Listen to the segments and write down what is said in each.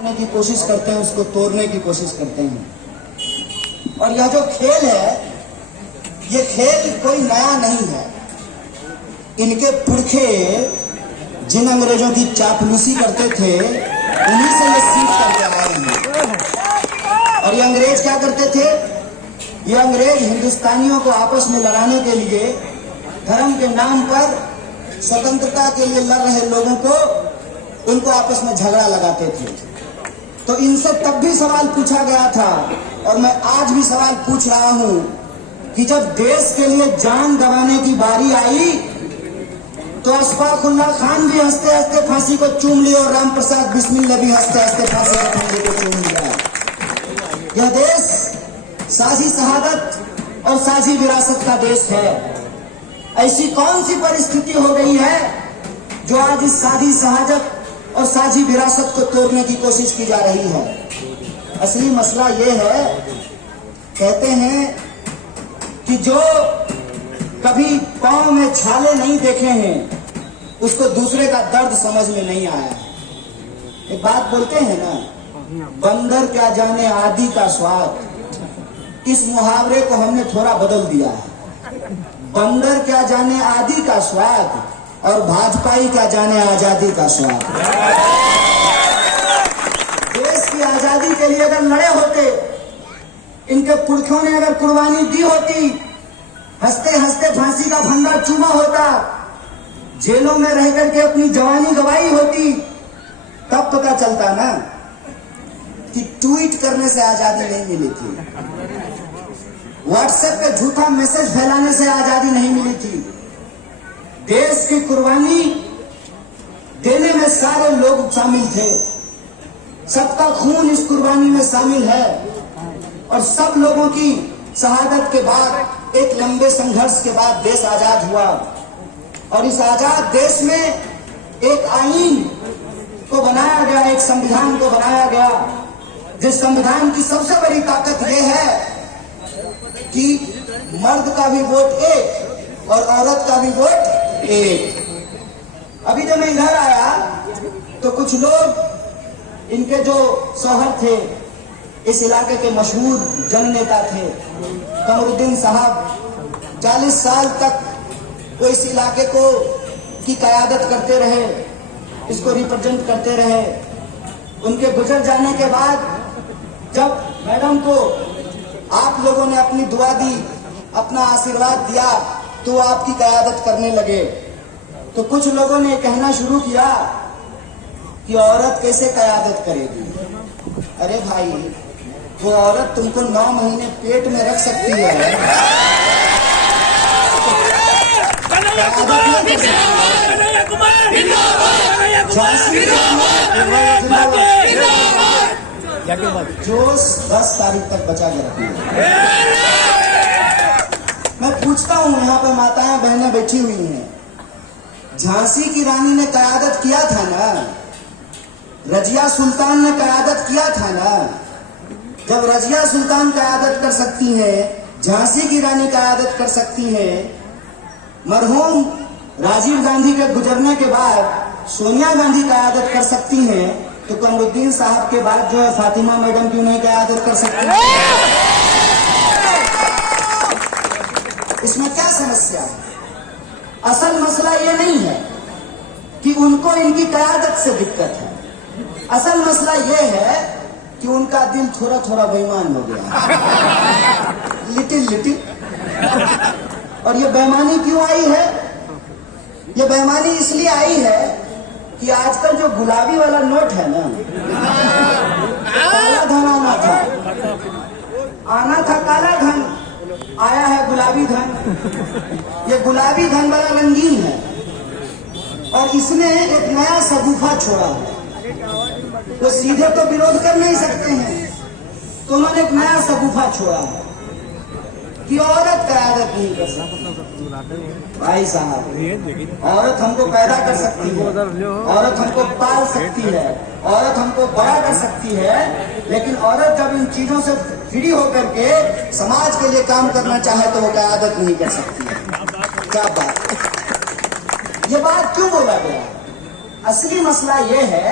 की कोशिश करते हैं, उसको तोड़ने की कोशिश करते हैं। और यह जो खेल है, ये खेल कोई नया नहीं है। इनके पुरखे जिन अंग्रेजों की चापलूसी करते थे, उन्हीं से ये सीख करके आए हैं। और ये अंग्रेज क्या करते थे? ये अंग्रेज हिंदुस्तानियों को आपस में लड़ाने के लिए, धर्म के नाम पर स्वतंत्रता के लिए लड़ रहे लोगों को, उनको आपस में झगड़ा लगाते थे। तो इनसे तब भी सवाल पूछा गया था, और मैं आज भी सवाल पूछ रहा हूं कि जब देश के लिए जान गंवाने की बारी आई, तो अशफाकुल्लाह खान भी हंसते हंसते फांसी को चूम लिया, और राम प्रसाद बिस्मिल ने भी हंसते हंसते फांसी के फंदे को चूम लिया। यह देश साझी शहादत और साझी विरासत का देश है। ऐसी कौन सी परिस्थिति हो गई है जो आज इस साझी शहादत और साझी विरासत को तोड़ने की कोशिश की जा रही है? असली मसला ये है, कहते हैं कि जो कभी पांव में छाले नहीं देखे हैं, उसको दूसरे का दर्द समझ में नहीं आया। एक बात बोलते हैं ना, बंदर क्या जाने आदि का स्वाद। इस मुहावरे को हमने थोड़ा बदल दिया है। बंदर क्या जाने आदि का स्वाद, और भाजपाई क्या जाने आजादी का स्वाद। देश की आजादी के लिए अगर लड़े होते, इनके पुरखों ने अगर कुर्बानी दी होती, हंसते हंसते फांसी का फंदा चूमा होता, जेलों में रह करके अपनी जवानी गवाई होती, तब पता चलता ना कि ट्वीट करने से आजादी नहीं मिली थी, व्हाट्सएप पे झूठा मैसेज फैलाने से आजादी नहीं मिली थी। देश की कुर्बानी देने में सारे लोग शामिल थे, सबका खून इस कुर्बानी में शामिल है। और सब लोगों की शहादत के बाद, एक लंबे संघर्ष के बाद देश आजाद हुआ। और इस आजाद देश में एक आईन को बनाया गया, एक संविधान को बनाया गया, जिस संविधान की सबसे बड़ी ताकत यह है कि मर्द का भी वोट एक और औरत का भी वोट एक। अभी जब मैं इधर आया तो कुछ लोग, इनके जो शौहर थे, इस इलाके के मशहूर जननेता थे कमरुद्दीन साहब, 40 साल तक वो इस इलाके को की क़यादत करते रहे, इसको रिप्रेजेंट करते रहे। उनके गुजर जाने के बाद जब मैडम को आप लोगों ने अपनी दुआ दी, अपना आशीर्वाद दिया, तो आपकी क़यादत करने लगे। तो कुछ लोगों ने कहना शुरू किया कि औरत कैसे क़यादत करेगी? अरे भाई, वो औरत तुमको 9 महीने पेट में रख सकती है, जोश 10 तारीख तक बचा के रखना। मैं पूछता हूं, यहाँ पे माताएं बहनें बैठी हुई हैं, झांसी की रानी ने क़यादत किया था ना, रजिया सुल्तान ने क़यादत किया था ना। जब रजिया सुल्तान क़यादत कर सकती है, झांसी की रानी क़यादत कर सकती है, मरहूम राजीव गांधी के गुजरने के बाद सोनिया गांधी क़यादत कर सकती हैं, तो कमरुद्दीन साहब के बाद जो है फातिमा मैडम क्यों नहीं क़यादत कर सकती? इसमें क्या समस्या है? असल मसला ये नहीं है कि उनको इनकी क़यादत से दिक्कत है। असल मसला ये है कि उनका दिल थोड़ा थोड़ा बेईमान हो गया, लिटिल लिटिल। और ये बेईमानी क्यों आई है? ये बेईमानी इसलिए आई है कि आजकल जो गुलाबी वाला नोट है ना, काला धन आना था काला धन, आया है गुलाबी धन। ये गुलाबी धन बड़ा रंगीन है, और इसने एक नया शगुफा छोड़ा है। वो सीधे तो विरोध कर नहीं सकते हैं, तो उन्होंने एक नया शगुफा छोड़ा है कि औरत क़यादत नहीं कर सकती। भाई साहब, औरत हमको पैदा कर सकती है, औरत हमको पाल सकती है, औरत हमको बड़ा कर सकती है, लेकिन औरत जब इन चीजों से फ्री होकर के समाज के लिए काम करना चाहे तो वो क़यादत नहीं कर सकती है। क्या बात, ये बात क्यों बोला गया? असली मसला ये है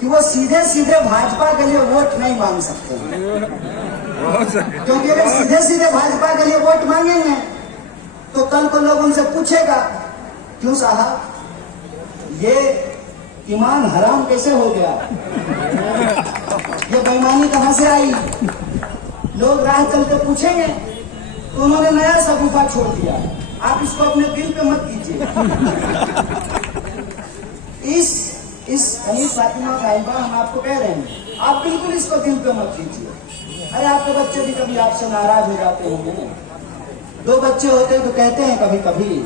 कि वो सीधे सीधे भाजपा के लिए वोट नहीं मांग सकते, क्योंकि अगर सीधे सीधे भाजपा के लिए वोट मांगेंगे तो कल को लोग उनसे पूछेगा, क्यों साहब ये ईमान हराम कैसे हो गया, ये बेईमानी कहां से आई, लोग राह चलते पूछेंगे। तो उन्होंने नया सगुफा छोड़ दिया। आप इसको अपने दिल पे मत कीजिए। इस हनीफ फातिमा साहिबा, हम आपको कह रहे हैं, आप बिल्कुल इसको दिल पे मत कीजिए। अरे आपके बच्चे भी कभी आपसे नाराज हो जाते होंगे ना। 2 बच्चे होते हैं तो कहते हैं कभी कभी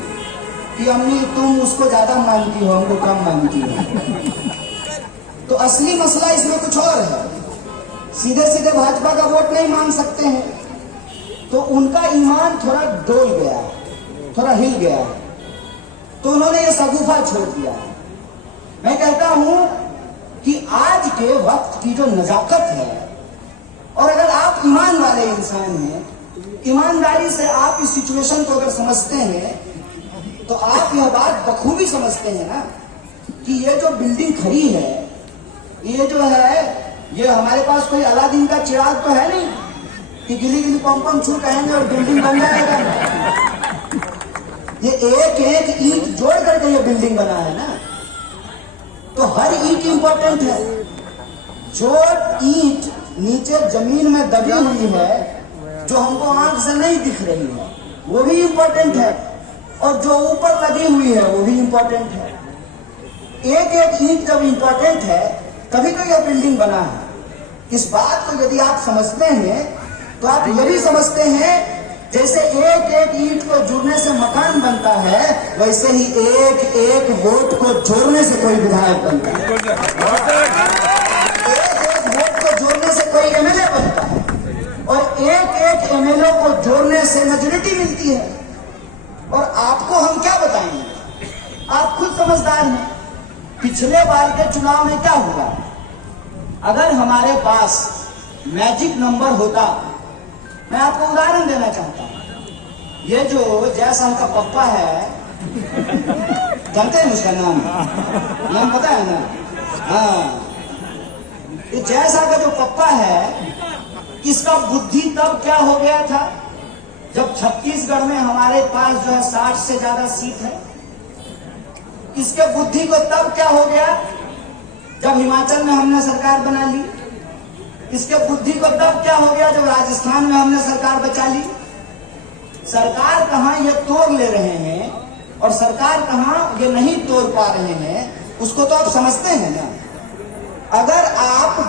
कि अम्मी तुम उसको ज्यादा मानती हो, हमको कम मानती हो। तो असली मसला इसमें कुछ और है। सीधे सीधे भाजपा का वोट नहीं मांग सकते हैं, तो उनका ईमान थोड़ा डोल गया, थोड़ा हिल गया, तो उन्होंने ये सगुफा छोड़ दिया। मैं कहता हूं कि आज के वक्त की जो नजाकत है, और अगर आप ईमान वाले इंसान हैं, ईमानदारी से आप इस सिचुएशन को अगर समझते हैं, तो आप यह बात बखूबी समझते हैं ना कि ये जो बिल्डिंग खड़ी है, ये जो है, ये हमारे पास कोई अलादीन का चिराग तो है नहीं कि गिली गिली पम छू कहेंगे और बिल्डिंग बन जाएगा। ये एक एक ईंट जोड़ करके ये बिल्डिंग बना है ना, तो हर ईंट इंपॉर्टेंट है। जो ईंट नीचे जमीन में दबी हुई है, जो हमको आंख से नहीं दिख रही है, वो भी इंपॉर्टेंट है, और जो ऊपर लगी हुई है वो भी इंपॉर्टेंट है। एक एक ईंट जब इंपॉर्टेंट है तभी तो यह बिल्डिंग बना है। इस बात को यदि आप समझते हैं तो आप ये भी समझते हैं जैसे एक एक ईंट को जुड़ने से मकान बनता है, वैसे ही एक एक वोट को जोड़ने से कोई विधायक बनता है, एक एक वोट को जोड़ने से कोई एमएलए बनता है, और एक एक एमएलए को जोड़ने से मेजॉरिटी मिलती है। और आपको हम क्या बताएंगे, आप खुद समझदार हैं। पिछले बार के चुनाव में क्या हुआ, अगर हमारे पास मैजिक नंबर होता, मैं आपको उदाहरण देना चाहता हूं। ये जो जयसाल का पप्पा है, जानते हैं उसका नाम पता है ना? हाँ, ये जयसाल का जो पप्पा है, इसका बुद्धि तब क्या हो गया था जब छत्तीसगढ़ में हमारे पास जो है 60 से ज्यादा सीट है। इसके बुद्धि को तब क्या हो गया जब हिमाचल में हमने सरकार बना ली। इसके बुद्धि को तब क्या हो गया जब राजस्थान में हमने सरकार बचा ली। सरकार कहां ये तोड़ ले रहे हैं और सरकार कहां ये नहीं तोड़ पा रहे हैं, उसको तो आप समझते हैं ना। अगर आप